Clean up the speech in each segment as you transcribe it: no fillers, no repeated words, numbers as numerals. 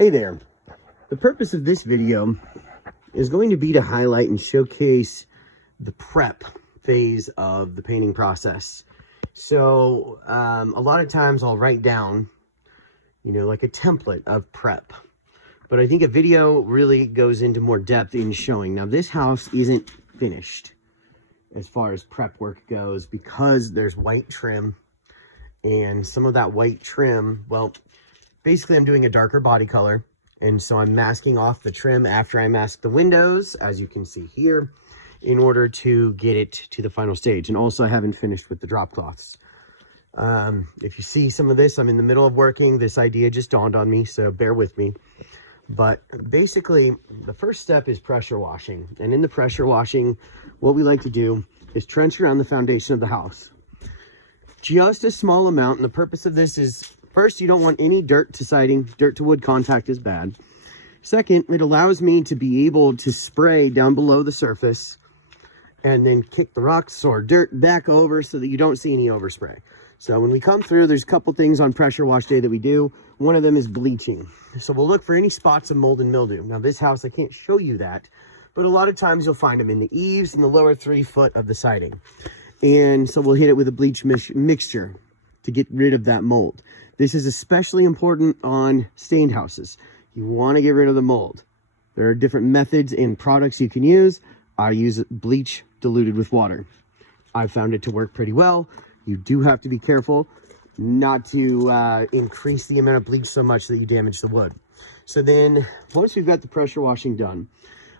Hey there. The purpose of this video is going to be to highlight and showcase the prep phase of the painting process. So a lot of times I'll write down, like a template of prep. But I think a video really goes into more depth in showing. Now, this house isn't finished as far as prep work goes because there's white trim. And some of that white trim, well, basically I'm doing a darker body color. And so I'm masking off the trim after I mask the windows, as you can see here, in order to get it to the final stage. And also I haven't finished with the drop cloths. If you see some of this, I'm in the middle of working. This idea just dawned on me, so bear with me. But basically, the first step is pressure washing. And in the pressure washing, what we like to do is trench around the foundation of the house. Just a small amount, and the purpose of this is, first, you don't want any dirt to siding. Dirt to wood contact is bad. Second, it allows me to be able to spray down below the surface and then kick the rocks or dirt back over so that you don't see any overspray. So when we come through, there's a couple things on pressure wash day that we do. One of them is bleaching. So we'll look for any spots of mold and mildew. Now this house, I can't show you that, but a lot of times you'll find them in the eaves and the lower 3 foot of the siding. And so we'll hit it with a bleach mixture to get rid of that mold. This is especially important on stained houses. You want to get rid of the mold. There are different methods and products you can use. I use bleach diluted with water. I've found it to work pretty well. You do have to be careful not to increase the amount of bleach so much that you damage the wood. So then once we've got the pressure washing done,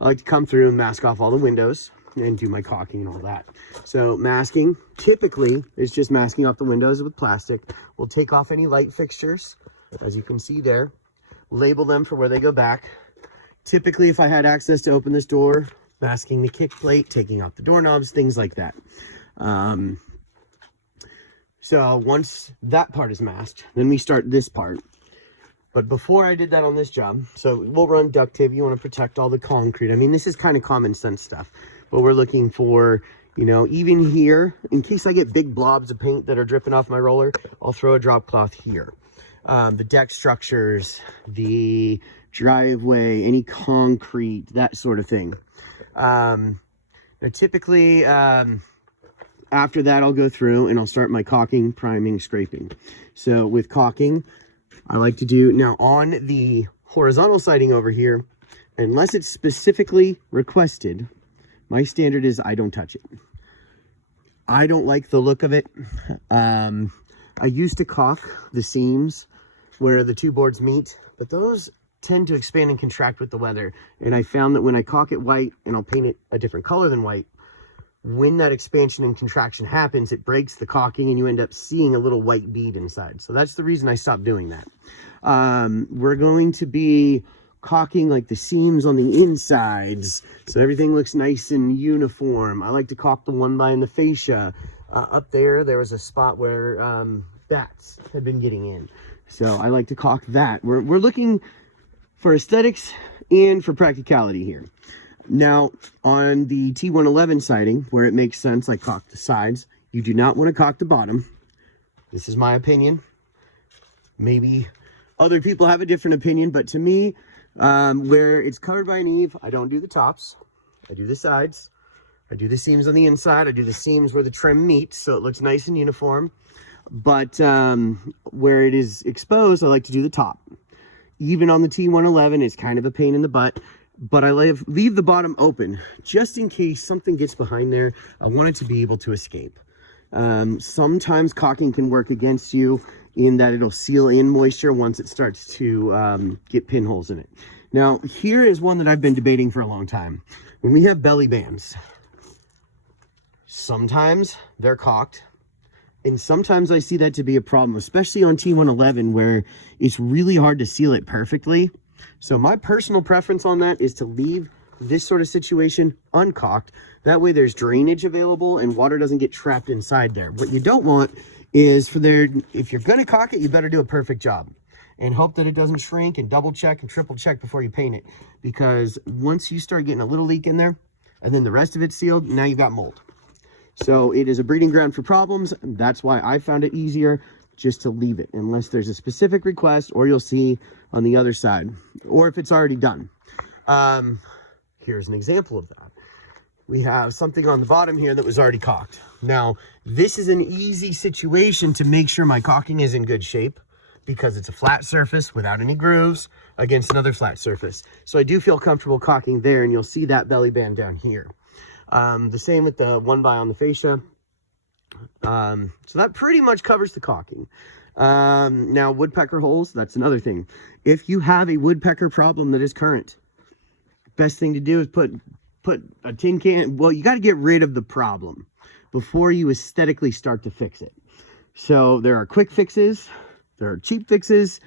I like to come through and mask off all the windows and do my caulking and all that. So masking typically is just masking off the windows with plastic. We'll take off any light fixtures, as you can see there, label them for where they go back. Typically, if I had access to open this door, masking the kick plate, taking off the doorknobs, things like that. So once that part is masked, then we start this part. But before I did that on this job, so we'll run duct tape. You want to protect all the concrete. I mean, this is kind of common sense stuff. But we're looking for, even here, in case I get big blobs of paint that are dripping off my roller, I'll throw a drop cloth here. The deck structures, the driveway, any concrete, that sort of thing. Now typically, after that, I'll go through and I'll start my caulking, priming, scraping. So with caulking, I like to do, now on the horizontal siding over here, unless it's specifically requested, my standard is I don't touch it. I don't like the look of it. I used to caulk the seams where the two boards meet, but those tend to expand and contract with the weather. And I found that when I caulk it white and I'll paint it a different color than white, when that expansion and contraction happens, it breaks the caulking and you end up seeing a little white bead inside. So that's the reason I stopped doing that. We're going to be caulking like the seams on the insides so everything looks nice and uniform. I like to caulk the one by in the fascia. Up there was a spot where bats had been getting in. So I like to caulk that. We're looking for aesthetics and for practicality here. Now, on the T111 siding, where it makes sense, I caulk the sides. You do not want to caulk the bottom. This is my opinion. Maybe other people have a different opinion, but to me, where it's covered by an eave, I don't do the tops. I do the sides. I do the seams on the inside. I do the seams where the trim meets, so it looks nice and uniform. But where it is exposed, I like to do the top. Even on the T111, it's kind of a pain in the butt. But I leave the bottom open just in case something gets behind there. I want it to be able to escape. Sometimes caulking can work against you in that it'll seal in moisture once it starts to get pinholes in it. Now, here is one that I've been debating for a long time. When we have belly bands, sometimes they're caulked, and sometimes I see that to be a problem, especially on T111 where it's really hard to seal it perfectly. So my personal preference on that is to leave this sort of situation uncaulked. That way there's drainage available and water doesn't get trapped inside there. What you don't want is if you're going to caulk it, you better do a perfect job and hope that it doesn't shrink, and double check and triple check before you paint it. Because once you start getting a little leak in there and then the rest of it's sealed, now you've got mold. So it is a breeding ground for problems. That's why I found it easier just to leave it unless there's a specific request, or you'll see on the other side, or if it's already done. Here's an example of that. We have something on the bottom here that was already caulked. Now, this is an easy situation to make sure my caulking is in good shape, because it's a flat surface without any grooves against another flat surface. So I do feel comfortable caulking there, and you'll see that belly band down here. The same with the 1x on the fascia. So that pretty much covers the caulking. Now woodpecker holes, that's another thing. If you have a woodpecker problem that is current, best thing to do is put a tin can. Well, you got to get rid of the problem before you aesthetically start to fix it. So there are quick fixes, there are cheap fixes,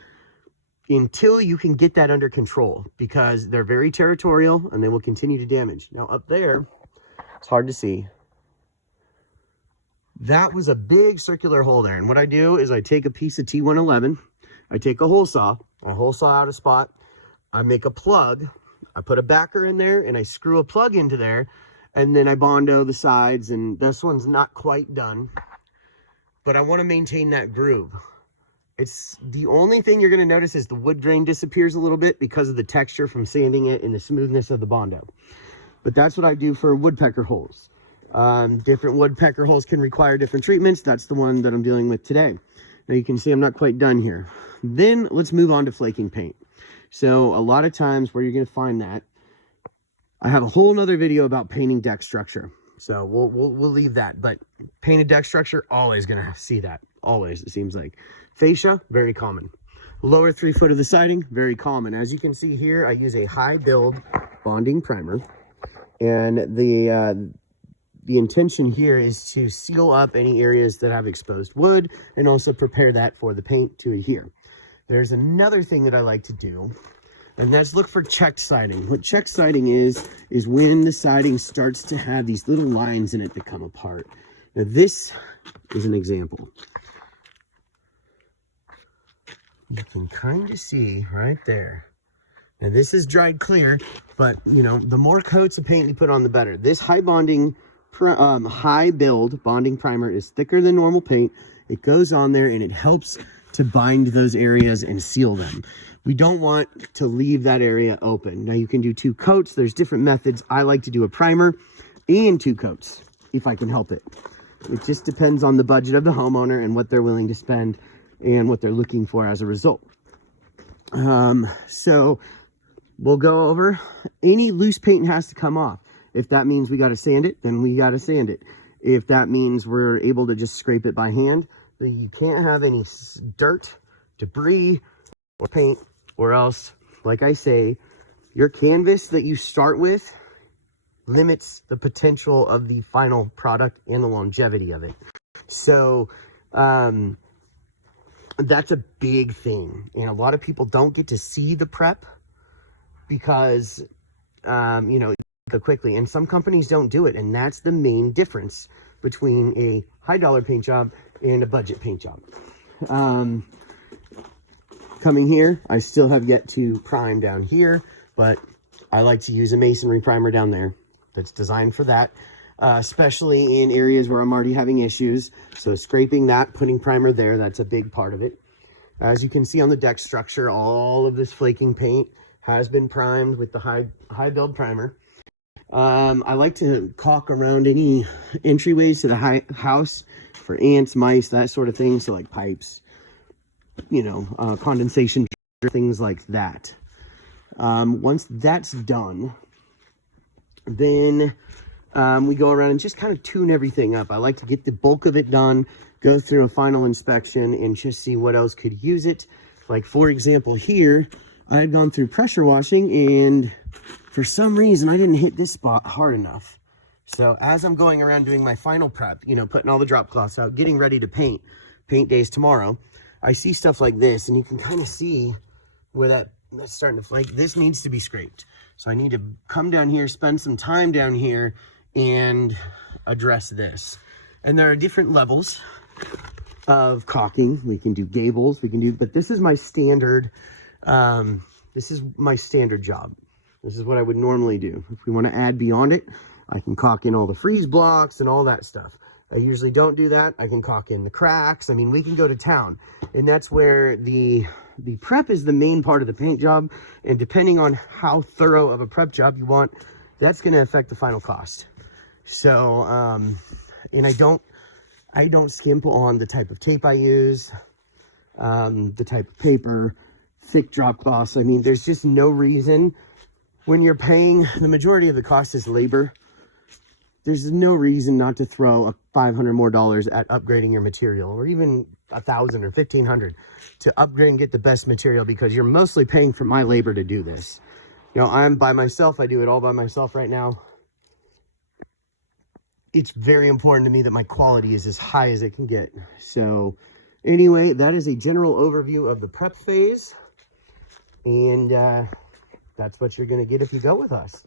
until you can get that under control, because they're very territorial and they will continue to damage. Now up there, it's hard to see. That was a big circular hole there. And what I do is I take a piece of T111, I take a hole saw, I hole saw out a spot, I make a plug, I put a backer in there, and I screw a plug into there, and then I Bondo the sides, and this one's not quite done, but I want to maintain that groove. It's the only thing you're going to notice is the wood grain disappears a little bit because of the texture from sanding it and the smoothness of the Bondo. But that's what I do for woodpecker holes. Different woodpecker holes can require different treatments. That's the one that I'm dealing with today. Now you can see I'm not quite done here. Then let's move on to flaking paint. So a lot of times where you're going to find that, I have a whole nother video about painting deck structure. So we'll leave that, but painted deck structure, always going to see that. Always, it seems like. Fascia, very common. Lower 3 foot of the siding, very common. As you can see here, I use a high build bonding primer, and the intention here is to seal up any areas that have exposed wood and also prepare that for the paint to adhere. There's another thing that I like to do, and that's look for checked siding. What checked siding is when the siding starts to have these little lines in it that come apart. Now this is an example. You can kind of see right there. Now this is dried clear, but you know, the more coats of paint you put on, the better. This high build bonding primer is thicker than normal paint. It goes on there and it helps to bind those areas and seal them. We don't want to leave that area open. Now you can do 2 coats. There's different methods. I like to do a primer and 2 coats if I can help it. It just depends on the budget of the homeowner and what they're willing to spend and what they're looking for as a result. So we'll go over any loose paint has to come off. If that means we got to sand it, then we got to sand it. If that means we're able to just scrape it by hand, then you can't have any dirt, debris, or paint, or else, like I say, your canvas that you start with limits the potential of the final product and the longevity of it. So that's a big thing, and a lot of people don't get to see the prep because you know, go quickly, and some companies don't do it, and that's the main difference between a high dollar paint job and a budget paint job. Coming here, I still have yet to prime down here, but I like to use a masonry primer down there that's designed for that, especially in areas where I'm already having issues. So scraping that, putting primer there, that's a big part of it. As you can see on the deck structure, all of this flaking paint has been primed with the high build primer. I like to caulk around any entryways to the house for ants, mice, that sort of thing. So like pipes, you know, condensation, things like that. Once that's done, then we go around and just kind of tune everything up. I like to get the bulk of it done, go through a final inspection, and just see what else could use it. Like, for example, here, I had gone through pressure washing, and for some reason, I didn't hit this spot hard enough. So as I'm going around doing my final prep, you know, putting all the drop cloths out, getting ready to paint days tomorrow, I see stuff like this, and you can kind of see where that's starting to flake. This needs to be scraped. So I need to come down here, spend some time down here, and address this. And there are different levels of caulking. We can do gables, but this is my standard, job. This is what I would normally do. If we want to add beyond it, I can caulk in all the freeze blocks and all that stuff. I usually don't do that. I can caulk in the cracks. I mean, we can go to town, and that's where the prep is the main part of the paint job. And depending on how thorough of a prep job you want, that's going to affect the final cost. So, and I don't skimp on the type of tape I use, the type of paper, thick drop cloths. I mean, there's just no reason when you're paying, the majority of the cost is labor. There's no reason not to throw $500 more at upgrading your material, or even $1,000 or $1,500 to upgrade and get the best material, because you're mostly paying for my labor to do this. You know, I'm by myself. I do it all by myself right now. It's very important to me that my quality is as high as it can get. So anyway, that is a general overview of the prep phase. And that's what you're going to get if you go with us.